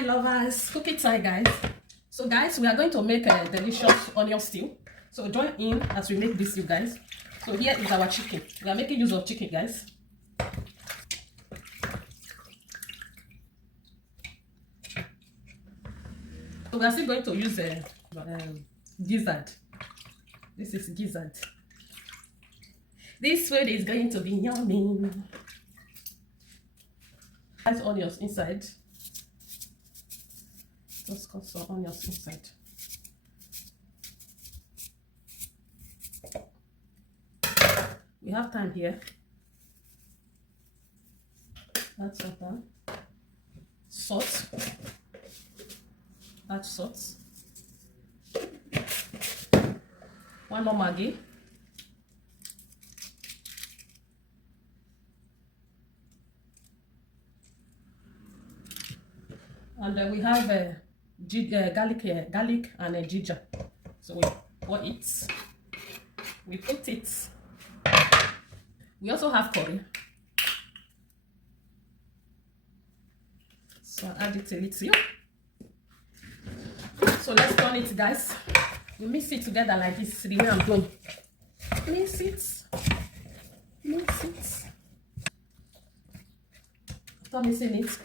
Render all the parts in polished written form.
Hi lovers, cooking time guys. So guys, we are going to make a delicious onion stew. So join in as we make this, you guys. So here is our chicken. We are making use of chicken, guys. So we are still going to use a gizzard. This is gizzard. This food is going to be yummy. Has onions inside. Let's cut some onions inside. We have time here. Add salt. Salt. Add salt. One more Maggi. And then we have garlic and ginger. So we pour it. We put it. We also have curry. So I'll add it a little. So let's turn it, guys. We mix it together like this. The way I'm doing. Mix it. Mix it. After mixing it,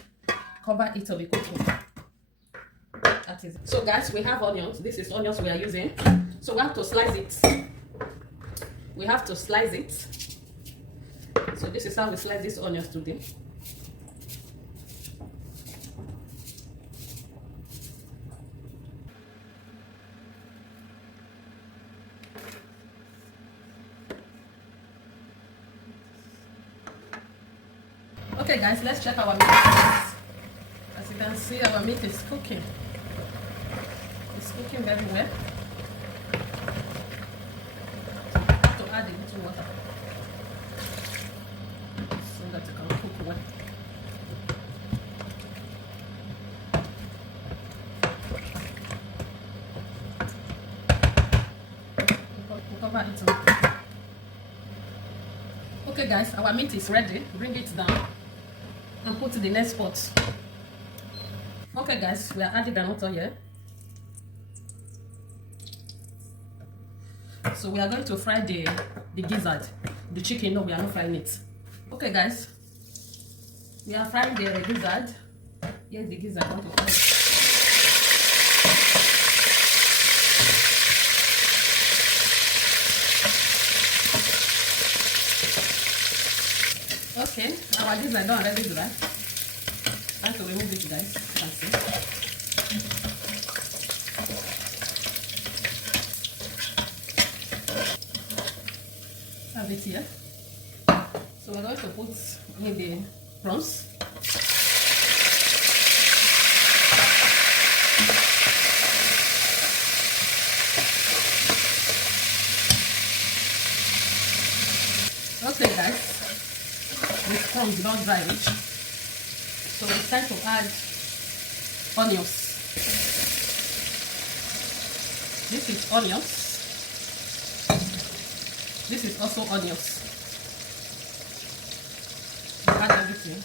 cover it to be cooking. That is it. So guys, we have onions. This is onions we are using. So we have to slice it. We have to slice it. So this is how we slice these onions today. Okay guys, let's check our meat. As you can see, our meat is cooking. It's cooking very well. To add a little water so that it can cook well. We'll cover it up. Okay guys, our meat is ready. Bring it down and put the next pot. Okay guys, we are adding the water here. So we are going to fry the gizzard, the chicken. No, we are not frying it. Okay guys, we are frying the gizzard. Here's the gizzard. I want to fry it. Okay, our gizzard done already dry. I have to remove it, guys. You can see. Have it here. So we're going to put in the prawns. Okay guys, this prawns don't dry rich. So it's time to add onions. This is onions. This is also onions. Add everything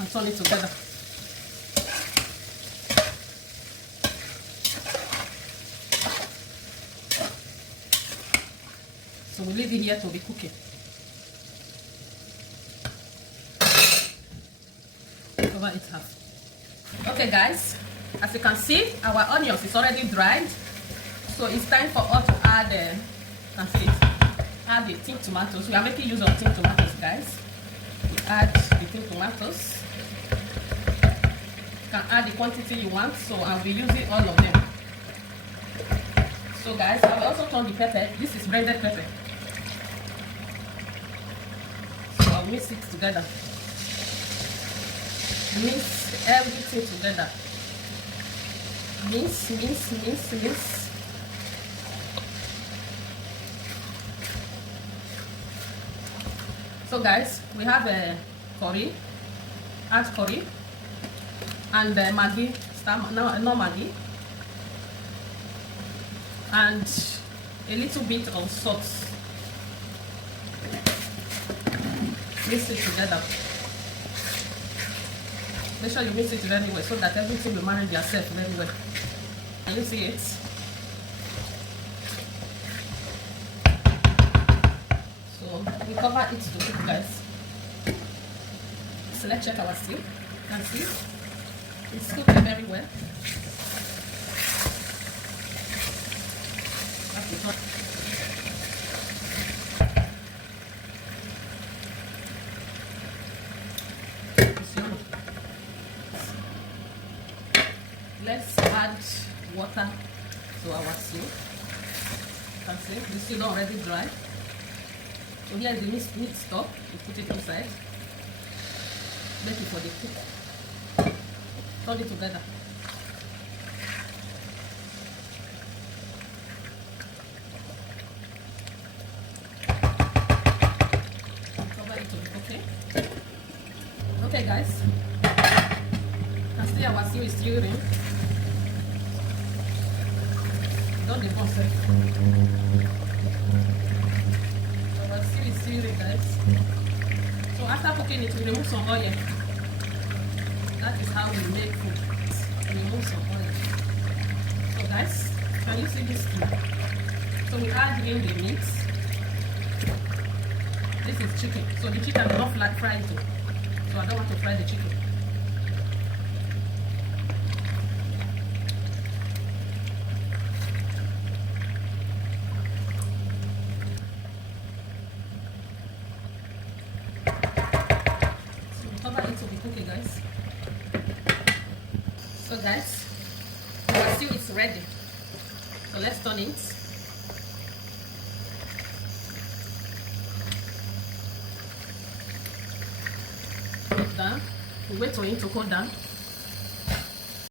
and turn it together. So we leave it here to be cooking. Cover it half. Okay guys, as you can see, our onions is already dried. So it's time for us to add add the tin tomatoes. We are making use of tin tomatoes, guys. We add the tin tomatoes. You can add the quantity you want, so I'll be using all of them. So guys, I will also turn the pepper. This is blended pepper. So I'll mix it together. Mix everything together. Mix, mix, mix, mix. So guys, we have a curry, add curry, and Maggi, no Maggi, and a little bit of salt. Mix it together. Make sure you mix it very well so that everything will manage yourself very well. Can you see it? So we cover it to cook, guys. So let's check our stew. You can see it's cooking very well. Let's add water to our stew. You can see the stew is already dry. So here is the meat stock. We put it inside. Make it for the cook. Turn it together. Cover it to be cooking. Okay, guys. You can see our stew is stirring. Don't the bone set. Our stew is stirring, guys. So after cooking it, we remove some oil. That is how we make food. Remove some oil. So guys, can you see this stew? So we add in the meat. This is chicken. So the chicken is not fried too. So I don't want to fry the chicken. Okay, guys. So guys, our stew is ready. So let's turn it. Put it down. We wait for it to cool down.